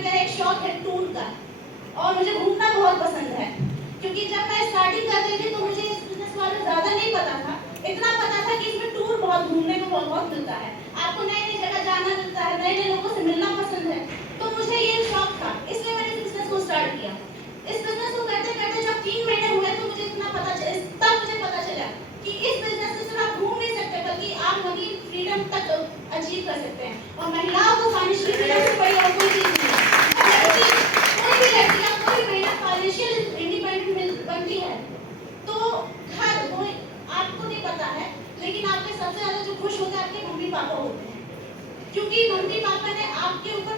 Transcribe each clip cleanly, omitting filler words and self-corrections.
मेरा एक शौक है टूर का, और मुझे घूमना बहुत पसंद है। क्योंकि जब मैं स्टार्टिंग कर रही थी तो मुझे इस बिजनेस के बारे में ज्यादा नहीं पता था। इतना पता था कि इसमें टूर बहुत घूमने को बहुत मिलता है, आपको नई नई जगह जाना मिलता है, नए नए लोगों से मिलना पसंद है। तो मुझे ये शौक था, इसलिए मैंने इस बिजनेस को स्टार्ट किया। इस बिजनेस को करते करते जब 3 महीने हुए तो मुझे इतना पता चला, तब मुझे पता चला कि इस बिजनेस से सिर्फ आप घूम नहीं सकते बल्कि आप मनी फ्रीडम तक अचीव कर सकते हैं। और महिलाओं को फाइनेंशियल फ्रीडम से बड़ी और कोई चीज नहीं है। कोई भी लड़की या कोई महिला फाइनेंशियल इंडिपेंडेंट बनती है तो घर वो आपको नहीं पता है, लेकिन आपके सबसे ज्यादा जो खुश होते हैं आपके मम्मी पापा होते हैं, क्योंकि मम्मी पापा ने आपके ऊपर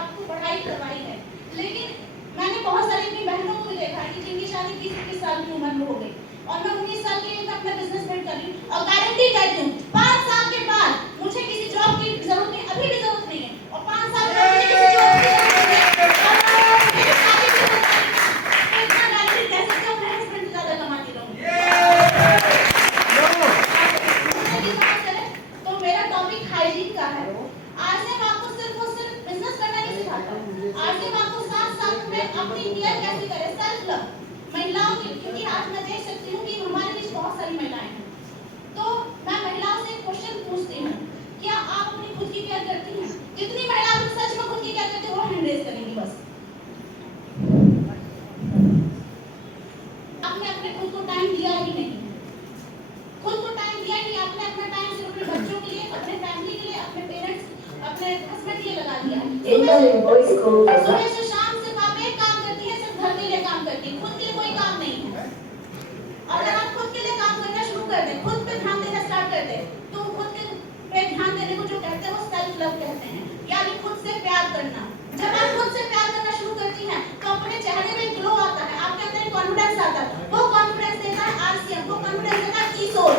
आपको पढ़ाई करवाई है। लेकिन मैंने बहुत सारी अपनी बहनों को भी देखा है कि जिनकी शादी 20-21 साल की उम्र में हो गई, और मैं 19 साल की में अपना बिजनेस बिल्ड कर रही हूँ, और गारंटी करती हूँ 5 साल के बाद मुझे किसी जॉब की जरूरत नहीं, अभी भी जरूरत नहीं है, और 5 साल बाद मुझे किसी जॉब की जरूरत नहीं है। इतना गारंटी दे सकते हो, मैं हस्बैंड से ज्यादा कमाती रहूंगी। तो मेरा टॉपिक हाइजीन का है। आज से मैं आपको सिर्फ और सिर्फ बिजनेस करना नहीं सिखाता, आज से मैं आपको साथ में अपनी केयर कैसे करें, सेल्फ लव महिलाओं की, क्योंकि आज मैं देख सकती हूँ कि हमारे बीच बहुत सारी महिलाएं हैं। तो मैं महिलाओं से एक क्वेश्चन पूछती हूँ, क्या आप अपनी खुद की केयर करती हैं? जितनी महिला अपनी सच में खुद की केयर करती है वो हैंड रेज करेंगी। बस आपने अपने खुद को टाइम दिया ही नहीं, खुद को टाइम दिया ही नहीं, आपने अपना टाइम सिर्फ अपने बच्चों के लिए, अपने फैमिली के लिए, अपने पेरेंट्स, अपने हस्बैंड के लिए लगा दिया। सुबह से शाम सिर्फ आप एक काम करती है, सिर्फ घर के लिए काम करती है, खुद के लिए कोई काम नहीं है। अगर आप खुद के लिए काम करना शुरू कर दें, खुद पे ध्यान देना स्टार्ट कर दें, तो खुद पे ध्यान देने को जो कहते हैं वो सेल्फ लव कहते हैं, यानी खुद से प्यार करना। जब आप खुद से प्यार करना शुरू करती हैं तो अपने चेहरे में ग्लो आता है, आपके अंदर कॉन्फिडेंस आता है, वो कॉन्फिडेंस देता है आरसीएम, वो कॉन्फिडेंस देता है ईसोल।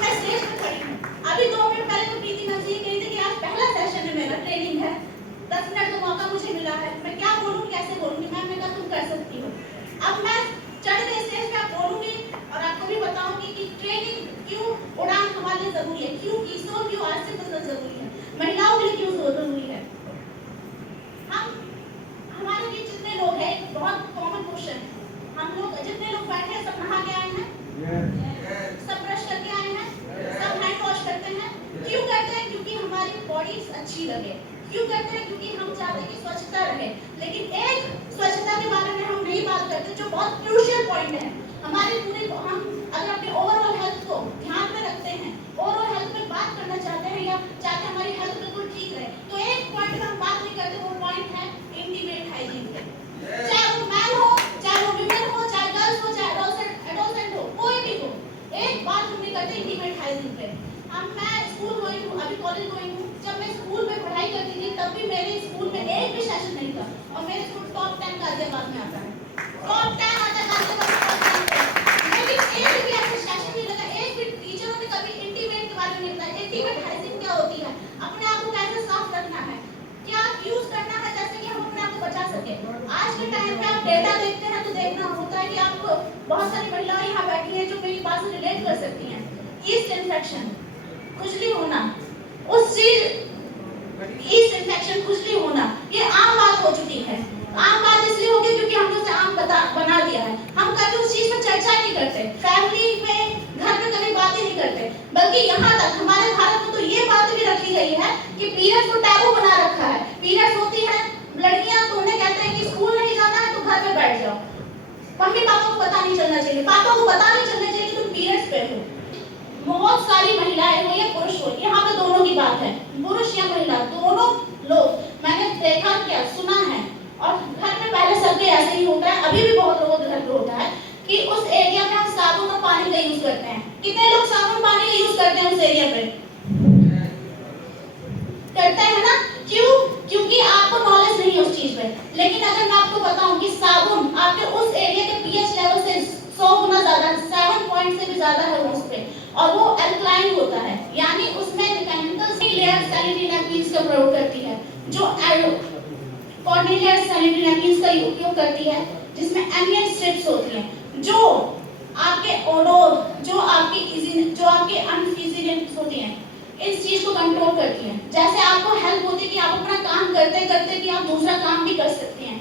मैं स्टेज पे खड़ी हूँ, अभी 2 मिनट पहले तो प्रीति मैम जी कह रही थी कि आज पहला सेशन है, मेरा ट्रेनिंग है, 10 मिनट का मौका मुझे मिला है, मैं क्या बोलूँ कैसे बोलूँगी। मैम ने कहा तुम कर सकती हो। अब मैं चढ़ गई स्टेज पे, आप बोलूंगी और आपको भी बताऊंगी कि ट्रेनिंग क्यों, उड़ान हमारे लिए जरूरी है, क्यों ईसोल, क्यों आरसी बिजनेस जरूरी है, महिलाओं के लिए क्यों जरूरी है। हम हमारे बीच जितने लोग हैं, बहुत कॉमन क्वेश्चन है, हम लोग जितने लोग बैठे हैं सब नहा के आए हैं, सब ब्रश करके आए हैं, सब हैंड वॉश करते हैं। क्यों करते हैं? क्योंकि हमारी बॉडी अच्छी लगे। क्यों करते हैं? क्योंकि हम चाहते हैं कि स्वच्छता रहे। लेकिन एक स्वच्छता के बारे में हम नहीं बात करते जो बहुत क्रूशियल पॉइंट है हमारी पूरी। हम अगर अपने ओवरऑल हेल्थ को ध्यान में रखते हैं, ओवरऑल हेल्थ पे बात करना चाहते हैं या चाहते हैं हमारी हेल्थ बिल्कुल ठीक रहे, तो एक पॉइंट में हम बात नहीं करते, वो पॉइंट है इंटीमेट हाइजीन पे। चाहे वो मैन हो, चाहे वो विमेन हो, चाहे गर्ल्स हो, चाहे एडोलसेंट हो, कोई भी हो, एक बात हम नहीं करते इंटीमेट हाइजीन पे। मैं स्कूल गई हूँ, अभी कॉलेज गई हूँ, जब मैं स्कूल में पढ़ाई करती थी तब भी मेरे स्कूल में एक भी सेशन नहीं था, और मेरे स्कूल टॉप 10 गाजियाबाद में आता है, टॉप 10 आता है गाजियाबाद में। लेकिन एक भी ऐसा सेशन नहीं लगा, एक भी टीचरों ने कभी इंटीमेट के बारे में नहीं बताया। इंटीमेट हाइजीन क्या होती है, अपने आप को कैसे साफ रखना है, क्या यूज करना है जैसे कि हम अपने आप को बचा सके। आज के टाइम पे आप डेटा देखते हैं तो देखना होता है कि आपको बहुत सारी महिलाएं यहाँ बैठी हैं जो मेरी बात से रिलेट कर सकती हैं। ईस्ट इन्फेक्शन, खुजली होना, उस चीज ईस्ट इन्फेक्शन, खुजली होना, ये आम बात हो चुकी है। आम बात इसलिए होगी क्योंकि हमने उसे आम बना दिया है। हम कभी उस चीज पर चर्चा नहीं करते, फैमिली में, घर में कभी बातें नहीं करते, बल्कि यहाँ तक हमारे भारत में तो ये बात भी रखी गई है कि पीरियड्स को टैबू बना रखा है। पीरियड्स होती है लड़कियां तो उन्हें कहते हैं कि स्कूल नहीं जाना है तो घर पे बैठ जाओ। मम्मी पापा को पता नहीं चलना चाहिए, पापा को पता नहीं चलना चाहिए कि तुम पीरियड्स पे हो। बहुत सारी महिलाएं हो या पुरुष हो, यहाँ पे दोनों की बात है, पुरुष या महिला दोनों लोग, मैंने देखा क्या सुना है, और घर में पहले सबके ऐसे ही होता है, अभी भी बहुत लोगों के घर पे होता है कि उस एरिया में हम साबुन और पानी का यूज करते हैं। कितने लोग साबुन पानी का यूज करते हैं उस एरिया पे? करते हैं ना? क्यों? क्योंकि आपको नॉलेज नहीं है उस चीज पे। लेकिन अगर मैं आपको बताऊं कि साबुन आपके उस एरिया के पीएच लेवल से 100 गुना ज्यादा, 7 पॉइंट से भी ज्यादा है उस पे, और वो अल्कलाइन होता है, यानी उसमें केमिकल्स की लेयर सैनिटरी नैपकिन्स का प्रयोग करती है, जो कॉर्डिनेट सैनिटरी नैपकिन्स का उपयोग करती है, जिसमें एम्बिएंट स्ट्रिप्स होती हैं, जो आपके ओडोर, जो आपके अनफिजियंट होती हैं, इस चीज को कंट्रोल करती है। जैसे आपको हेल्प होती है कि आप अपना काम करते करते कि आप दूसरा काम भी कर सकते हैं।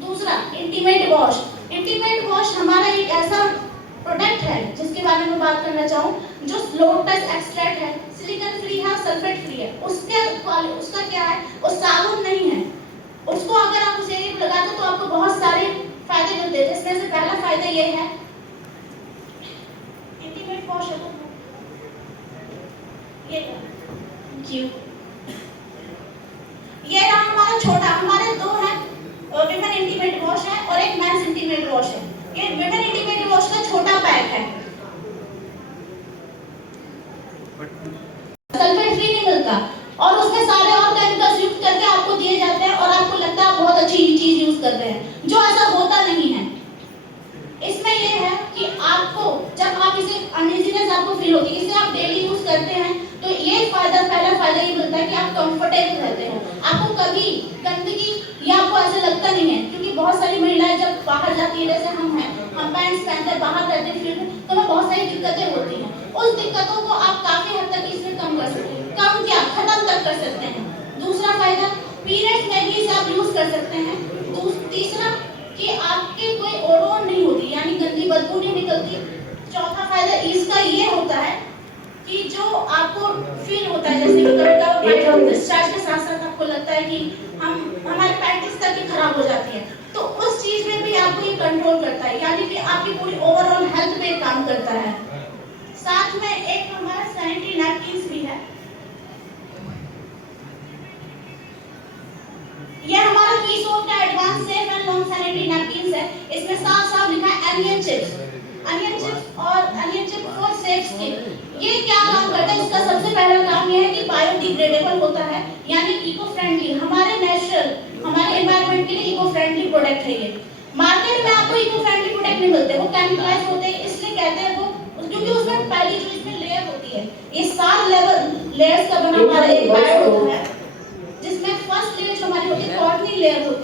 दूसरा, इंटीमेट वॉश। इंटीमेट वॉश हमारा एक ऐसा प्रोडक्ट है जिसके बारे में बात करना चाहूँ, जो लोटस एक्सट्रैक्ट है, सिलिकॉन फ्री है, सल्फेट फ्री है। उसका क्या है, वो साबुन नहीं है। उसको अगर आप उस एरिया पे लगाते तो आपको बहुत सारे फायदे मिलते हैं, जिसमें से पहला फायदा ये है, इंटीमेट वॉश है ये रहा हमारा छोटा, हमारे दो है, विमेन इंटीमेट वॉश है और एक मेंस इंटीमेट वॉश है। ये विमेन इंटीमेट वॉश का छोटा पैक है, सल्फेट फ्री नहीं मिलता और उसमें सारे और केमिकल्स युक्त करके आपको दिए जाते हैं और आपको लगता है आप बहुत अच्छी चीज यूज कर रहे हैं, जो ऐसा होता नहीं है। इसमें ये है कि आपको जब आप इसे अनइजीनेस आपको फील होती है, इसे आप डेली यूज करते हैं तो ये फायदा, पहला फायदा ये मिलता है कि आप कंफर्टेबल रहते हो, आपको कभी गंदगी या आपको ऐसा लगता नहीं है। क्योंकि बहुत सारी महिलाएं जब बाहर जाती है, जैसे हम हैं, हम पैंट्स पहनकर बाहर रहते हैं फील्ड में, तो हमें बहुत सारी दिक्कतें होती हैं। उस दिक्कतों को आप काफी हद तक इसमें कम कर सकते हैं, कम क्या, खत्म तक कर सकते हैं। दूसरा फायदा, पीरियड्स में भी इसे आप यूज कर सकते हैं। तीसरा, कि आपके कोई ओडोर नहीं होती, यानी गंदी बदबू नहीं निकलती। चौथा फायदा इसका ये होता है कि जो आपको फील होता है, जैसे कि कभी-कभी डिस्चार्ज के साथ साथ आपको लगता है कि हमारी प्रैक्टिस तक ही खराब हो जाती है, तो उस चीज में भी आपको ये कंट्रोल करता है, यानी कि आपकी पूरी ओवरऑल हेल्थ पे काम करता है। साथ में एक हमारा सैनिटरी नैपकिन्स भी है। ये हमारा कीसोप का advance safe and long sanitary napkins है। इसमें साफ-साफ लिखा है अनियन चिप्स और onion chip for safe skin. ये क्या काम करता है, इसका सबसे पहला काम ये है कि बायोडिग्रेडेबल होता है, यानी इको फ्रेंडली, हमारे नेचुरल, हमारे एनवायरनमेंट के लिए इको फ्रेंडली प्रोडक्ट है ये। मार्केट में आपको इको फ्रेंडली प्रोडक्ट नहीं मिलते, वो केमिकलाइज होते हैं, इसलिए कहते हैं वो, क्योंकि उसमें पहली जो इसमें लेयर होती है, ये 7 लेयर्स का बना हमारा एक पैड होता है, जिसमें फर्स्ट लेयर जो हमारी होती है कॉटनी लेयर होती है।